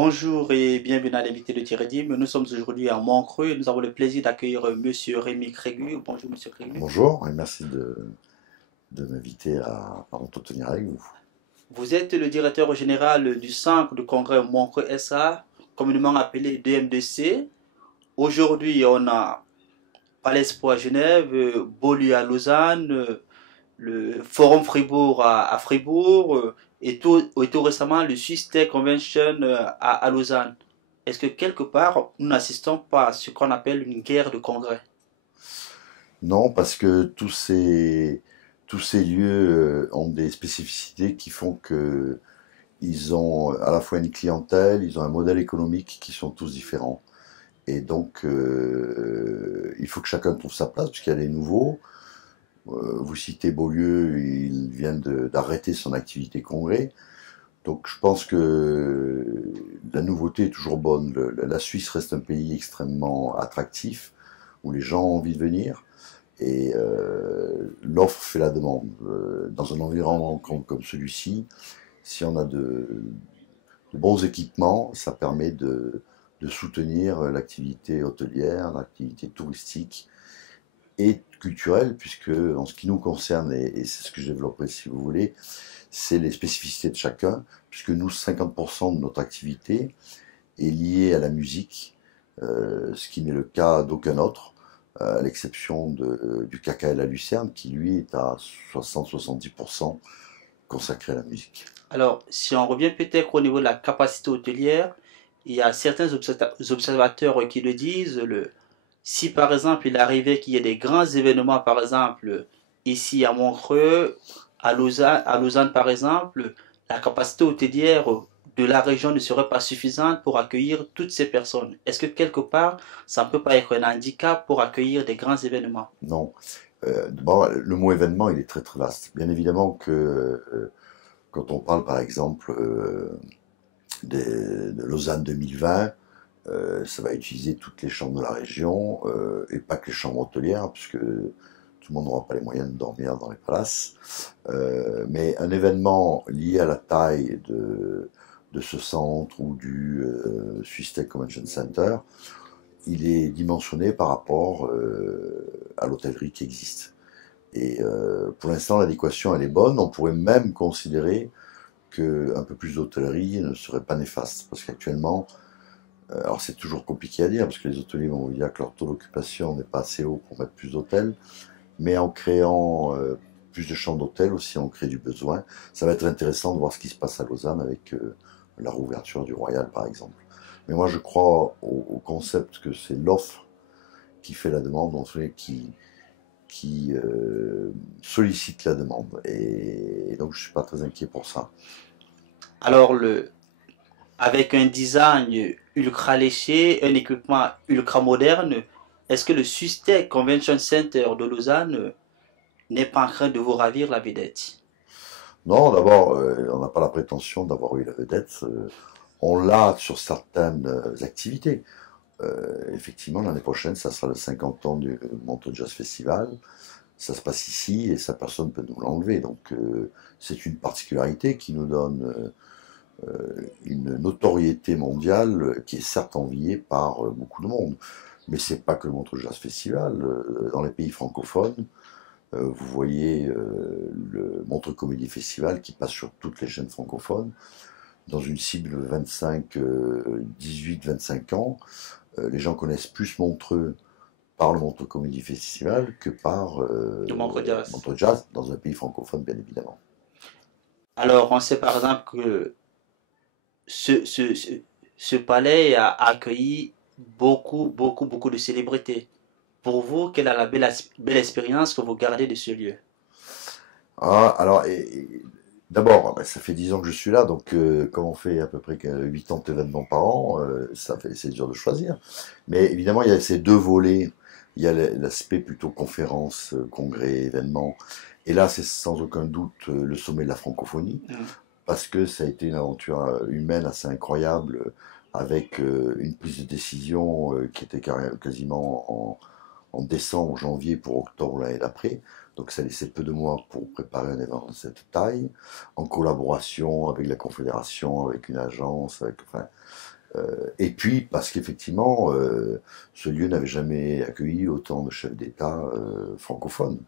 Bonjour et bienvenue à l'invité de Thierry. Nous sommes aujourd'hui à Montreux. Nous avons le plaisir d'accueillir Monsieur Rémi Crégu. Bonjour Monsieur Crégu. Bonjour et merci de m'inviter à m'entretenir avec vous. Vous êtes le directeur général du Centre de congrès Montreux SA, communément appelé DMDC. Aujourd'hui, on a Palespo à Genève, Beaulieu à Lausanne, le Forum Fribourg à Fribourg et tout récemment le Swiss Tech Convention à Lausanne. Est-ce que quelque part, nous n'assistons pas à ce qu'on appelle une guerre de congrès? Non, parce que tous ces lieux ont des spécificités qui font que ils ont à la fois une clientèle, ils ont un modèle économique qui sont tous différents. Et donc, il faut que chacun trouve sa place, puisqu'il y a des nouveaux. Vous citez Beaulieu, il vient d'arrêter son activité congrès. Donc je pense que la nouveauté est toujours bonne. La Suisse reste un pays extrêmement attractif, où les gens ont envie de venir, et l'offre fait la demande. Dans un environnement comme celui-ci, si on a de bons équipements, ça permet de soutenir l'activité hôtelière, l'activité touristique et culturelle, puisque en ce qui nous concerne, et c'est ce que je développerai si vous voulez, c'est les spécificités de chacun, puisque nous, 50% de notre activité est liée à la musique, ce qui n'est le cas d'aucun autre, à l'exception du KKL à Lucerne, qui lui est à 60-70% consacré à la musique. Alors, si on revient peut-être au niveau de la capacité hôtelière, il y a certains observateurs qui le disent. Si par exemple il arrivait qu'il y ait des grands événements, par exemple ici à Montreux, à Lausanne par exemple, la capacité hôtelière de la région ne serait pas suffisante pour accueillir toutes ces personnes. Est-ce que quelque part, ça ne peut pas être un handicap pour accueillir des grands événements? Non. Bon, le mot événement, il est très très vaste. Bien évidemment que quand on parle par exemple de Lausanne 2020, ça va utiliser toutes les chambres de la région, et pas que les chambres hôtelières, puisque tout le monde n'aura pas les moyens de dormir dans les palaces. Mais un événement lié à la taille de ce centre ou du Swiss Tech Convention Center, il est dimensionné par rapport à l'hôtellerie qui existe. Et pour l'instant, l'adéquation, elle est bonne. On pourrait même considérer qu'un peu plus d'hôtellerie ne serait pas néfaste, parce qu'actuellement, alors c'est toujours compliqué à dire, parce que les hôteliers vont vous dire que leur taux d'occupation n'est pas assez haut pour mettre plus d'hôtels, mais en créant plus de chambres d'hôtel aussi, on crée du besoin. Ça va être intéressant de voir ce qui se passe à Lausanne avec la réouverture du Royal, par exemple. Mais moi, je crois au concept que c'est l'offre qui fait la demande, en fait, qui sollicite la demande. Et donc, je ne suis pas très inquiet pour ça. Alors, avec un design ultra léché, un équipement ultra moderne, est-ce que le Sustec Convention Center de Lausanne n'est pas en train de vous ravir la vedette? Non, d'abord, on n'a pas la prétention d'avoir eu la vedette. On l'a sur certaines activités. Effectivement, l'année prochaine, ça sera le 50 ans du Montreux Jazz Festival. Ça se passe ici et ça, personne ne peut nous l'enlever. Donc, c'est une particularité qui nous donne une notoriété mondiale qui est certes enviée par beaucoup de monde. Mais c'est pas que le Montreux Jazz Festival. Dans les pays francophones, vous voyez le Montreux Comédie Festival qui passe sur toutes les chaînes francophones dans une cible 25, 18-25 ans. Les gens connaissent plus Montreux par le Montreux Comédie Festival que par De Montreux Jazz. Montreux Jazz dans un pays francophone, bien évidemment. Alors, on sait par exemple que ce palais a accueilli beaucoup de célébrités. Pour vous, quelle est la belle expérience que vous gardez de ce lieu? Ah, alors, d'abord, ben, ça fait 10 ans que je suis là, donc comme on fait à peu près 80 événements par an, c'est dur de choisir. Mais évidemment, il y a ces deux volets. Il y a l'aspect plutôt conférence, congrès, événement. Et là, c'est sans aucun doute le sommet de la francophonie, Mm. parce que ça a été une aventure humaine assez incroyable, avec une prise de décision qui était quasiment en décembre, janvier pour octobre l'année d'après. Donc ça laissait peu de mois pour préparer un événement de cette taille, en collaboration avec la Confédération, avec une agence, et puis parce qu'effectivement, ce lieu n'avait jamais accueilli autant de chefs d'État francophones.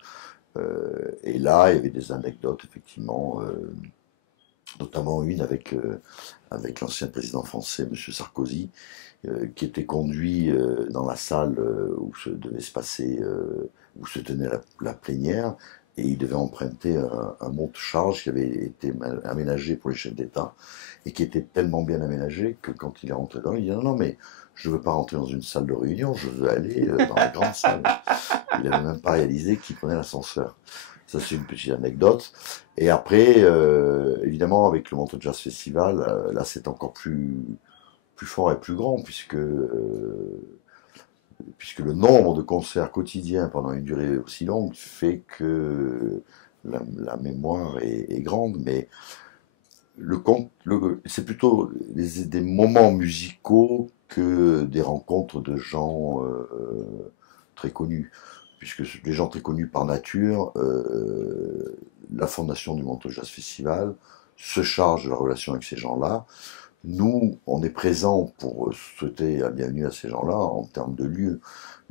Et là, il y avait des anecdotes, effectivement, notamment une avec l'ancien président français, M. Sarkozy, qui était conduit dans la salle où se devait se passer, où se tenait la plénière, et il devait emprunter un monte-charge qui avait été aménagé pour les chefs d'État, et qui était tellement bien aménagé que quand il est rentré dedans, il dit non, non, mais je ne veux pas rentrer dans une salle de réunion, je veux aller dans la grande salle. Il n'avait même pas réalisé qu'il prenait l'ascenseur. Ça, c'est une petite anecdote. Et après, évidemment, avec le Montreux Jazz Festival, là, c'est encore plus fort et plus grand, puisque le nombre de concerts quotidiens pendant une durée aussi longue fait que la mémoire est grande, mais c'est plutôt des moments musicaux que des rencontres de gens très connus, puisque des gens très connus par nature, la fondation du Montreux Jazz Festival se charge de la relation avec ces gens-là. Nous, on est présents pour souhaiter la bienvenue à ces gens-là en termes de lieu,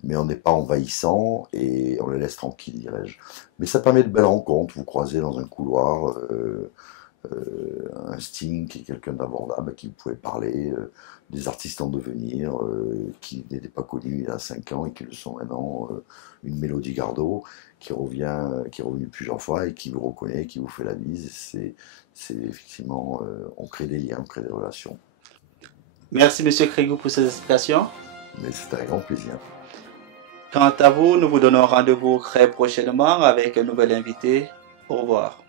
mais on n'est pas envahissant et on les laisse tranquilles, dirais-je. Mais ça permet de belles rencontres. Vous croisez dans un couloir un Sting qui est quelqu'un d'abordable à qui vous pouvez parler, des artistes en devenir qui n'étaient pas connus il y a 5 ans et qui le sont maintenant, une Mélodie Gardot qui est revenue plusieurs fois et qui vous reconnaît, qui vous fait la bise. C'est effectivement, on crée des liens, on crée des relations. Merci Monsieur Crégou pour ces explications. Mais c'est un grand plaisir. Quant à vous, nous vous donnons rendez-vous très prochainement avec un nouvel invité. Au revoir.